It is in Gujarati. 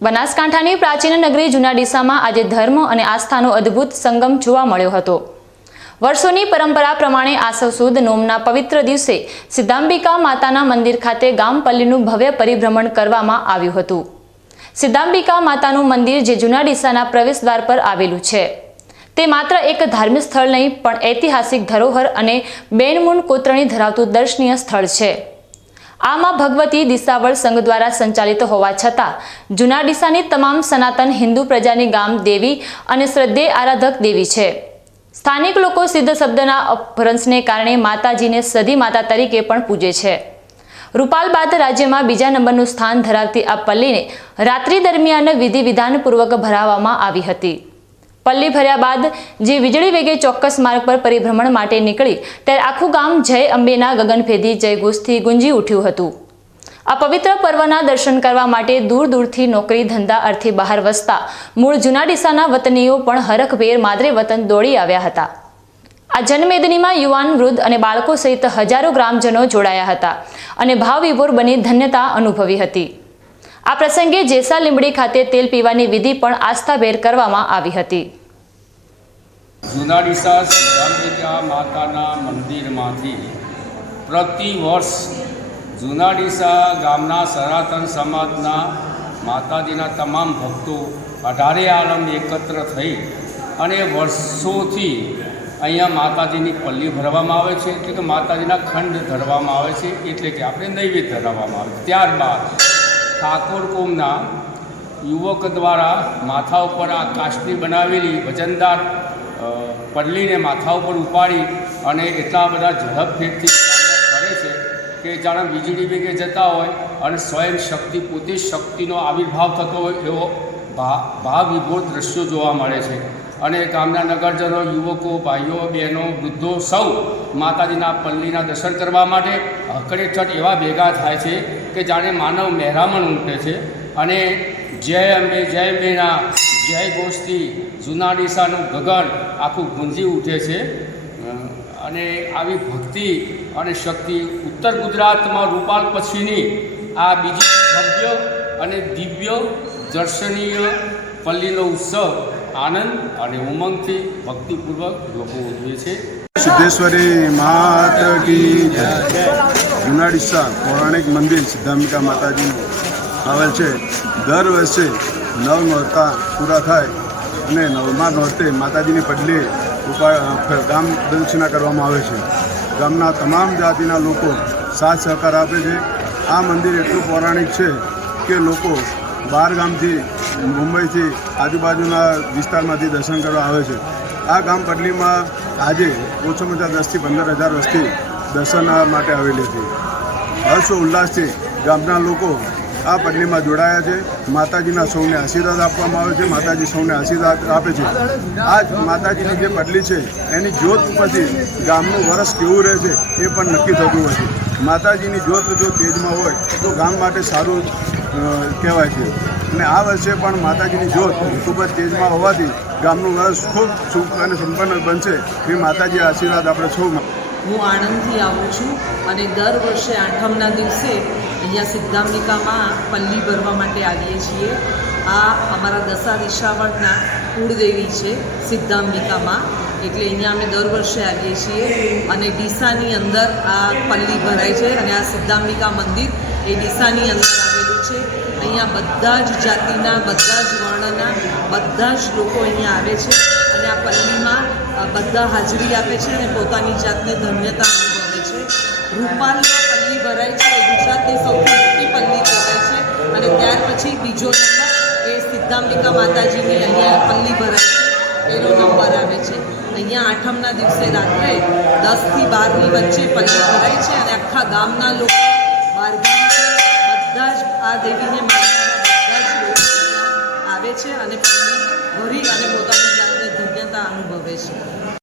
બનાસકાંઠાની પ્રાચીન નગરી જૂના ડીસામાં આજે ધર્મ અને આસ્થાનો અદ્ભુત સંગમ જોવા મળ્યો હતો. વર્ષોની પરંપરા પ્રમાણે આસવ સુદ નોમના પવિત્ર દિવસે સિદ્ધાંબિકા માતાના મંદિર ખાતે ગામપલ્લીનું ભવ્ય પરિભ્રમણ કરવામાં આવ્યું હતું. સિદ્ધાંબિકા માતાનું મંદિર જે જૂના ડીસાના પ્રવેશદ્વાર પર આવેલું છે. તે માત્ર એક ધાર્મિક સ્થળ નહીં, પણ ઐતિહાસિક ધરોહર અને બેનમૂન કોતરણી ધરાવતું દર્શનીય સ્થળ છે. આમાં ભગવતી દિશાવળ સંઘ દ્વારા સંચાલિત હોવા છતાં, જૂના ડીસાની તમામ સનાતન હિન્દુ પ્રજાની ગામ દેવી અને શ્રદ્ધેય આરાધક દેવી છે. સ્થાનિક લોકો સિદ્ધ શબ્દના અપભ્રંશને કારણે માતાજીને સદી માતા તરીકે પણ પૂજે છે. રૂપાલ બાદ રાજ્યમાં બીજા નંબરનું સ્થાન ધરાવતી આ પલ્લીને રાત્રિ દરમિયાન વિધિ વિધાનપૂર્વક ભરાવવામાં આવી હતી. પલ્લી ભર્યા બાદ જે વીજળી વેગે ચોક્કસ માર્ગ પર પરિભ્રમણ માટે નીકળી, ત્યારે આખું ગામ જય અંબેના ગગનભેદી જયઘોષથી ગુંજી ઉઠ્યું હતું. આ પવિત્ર પર્વના દર્શન કરવા માટે દૂર દૂરથી નોકરી ધંધા અર્થે બહાર વસતા મૂળ જુનાડીસાના વતનીઓ પણ હરખભેર માદરે વતન દોડી આવ્યા હતા. આ જનમેદનીમાં યુવાન, વૃદ્ધ અને બાળકો સહિત હજારો ગ્રામજનો જોડાયા હતા અને ભાવવિભોર બની ધન્યતા અનુભવી હતી. આ પ્રસંગે જેસા લીંબડી ખાતે તેલ પીવાની વિધિ પણ આસ્થાભેર કરવામાં આવી હતી. જૂના ડીસા સિદ્ધાંતિકા માતાના મંદિરમાંથી પ્રતિ વર્ષ જૂના ડીસા ગામના સનાતન સમાજના માતાજીના તમામ ભક્તો અઢારે આલમ એકત્ર થઈ અને વર્ષોથી અહીંયા માતાજીની પલ્લી ભરવામાં આવે છે, એટલે કે માતાજીના ખંડ ધરવામાં આવે છે, એટલે કે આપણે નૈવેદ્ય ધરવામાં આવે છે. ત્યારબાદ ઠાકોર કોમના યુવક દ્વારા માથા ઉપર આ કાષ્ટની બનાવેલી, વજનદાર અ, પલ્લીને માથા ઉપર ઉપાડી અને એટલા બધા ઝડપભેરથી કરે છે કે જાણે વીજળી વેગે જતા હોય અને સ્વયં શક્તિ પોતે શક્તિનો આવિર્ભાવ થતો હોય એવો ભાવ વિભોર દ્રશ્યો જોવા મળે છે. અને ગામના નગરજનો યુવકો ભાઈઓ બહેનો વૃદ્ધો સૌ માતાજીના પલ્લીના દર્શન કરવા માટે હકડેઠઠ એવા ભેગા થાય છે કે જાણે માનવ મહેરામણ ઉમટે છે. અને જય અંબે, જય મેણા જય ગોષ્ઠી જૂના ડીસાનું ગગન આખું ગુંજી ઉઠે છે. અને આવી ભક્તિ અને શક્તિ ઉત્તર ગુજરાતમાં રૂપાલ પછીની આ બીજી ભવ્ય અને દિવ્ય દર્શનીય પલ્લીનો ઉત્સવ આનંદ અને ઉમંગથી ભક્તિપૂર્વક લોકો ઉજવે છે. સિદ્ધેશ્વરી માત કી જય. જૂના ડીસા, પૌરાણિક મંદિર સિદ્ધાંબિકા માતાજીનું. આવેલ છે. દર વર્ષે નવ નોરતા પૂરા થાય અને નવમા નોરતે માતાજીની ઉપા ગામ પ્રદક્ષિણા કરવામાં આવે છે. ગામના તમામ જાતિના લોકો સાથ સહકાર આપે છે. આ મંદિર એટલું પૌરાણિક છે કે લોકો બહાર ગામથી મુંબઈથી આજુબાજુના વિસ્તારમાંથી દર્શન કરવા આવે છે. આ ગામ પડલીમાં આજે ઓછામાં ઓછા દસથી પંદર હજાર વસ્તી દર્શન માટે આવેલી હતી હર્ષ ઉલ્લાસથી ગામના લોકો આ પટલીમાં જોડાયા છે. માતાજીના સૌને આશીર્વાદ આપવામાં આવે છે. માતાજી સૌને આશીર્વાદ આપે છે. આ માતાજીની જે પટલી છે, એની જ્યોત ઉપરથી ગામનું વરસ કેવું રહે છે, એ પણ નક્કી થતું હોય છે. માતાજીની જ્યોત જો તેજમાં હોય, તો ગામ માટે સારું કહેવાય છે. અને આ વર્ષે પણ માતાજીની જ્યોત ખૂબ જ તેજમાં હોવાથી ગામનું વરસ ખૂબ સુખ અને સંપન્ન બનશે. એ માતાજી આશીર્વાદ આપણે સૌ હું આણંદથી આવું છું અને દર વર્ષે આઠમના દિવસે અહીંયા સિદ્ધાંબિકામાં પલ્લી ભરવા માટે આવીએ છીએ. આ અમારા દશા દિશાવળના કુળદેવી છે સિદ્ધાંબિકામાં. એટલે અહીંયા અમે દર વર્ષે આવીએ છીએ અને ડીસાની અંદર આ પલ્લી ભરાય છે અને આ સિદ્ધાંબિકા મંદિર એ ડીસાની અંદર આવેલું છે. અહીંયા બધા જ જાતિના, બધા જ વર્ણના, બધા જ લોકો અહીંયા આવે છે. અને આ પલ્લીમાં બધા હાજરી આપે છે અને પોતાની જાતને ધન્યતા અનુભવે છે. રૂપાલ પલ્લી ભરાય છે, એ ગુજરાતની સૌથી મોટી પલ્લી કહેવાય છે. અને ત્યાર પછી બીજો નંબર, એ સિદ્ધાંબિકા માતાજીની અહીંયા પલ્લી ભરાય છે. એનો નંબર આવે છે. અહીંયા આઠમના દિવસે રાત્રે દસથી બારની વચ્ચે પલ્લી ભરાય છે અને આખા ગામના લોકો બહારગામથી બધા જ આ દેવીને માનવાના બધા જ આવે છે અને પલ્લી અનુભવે છે.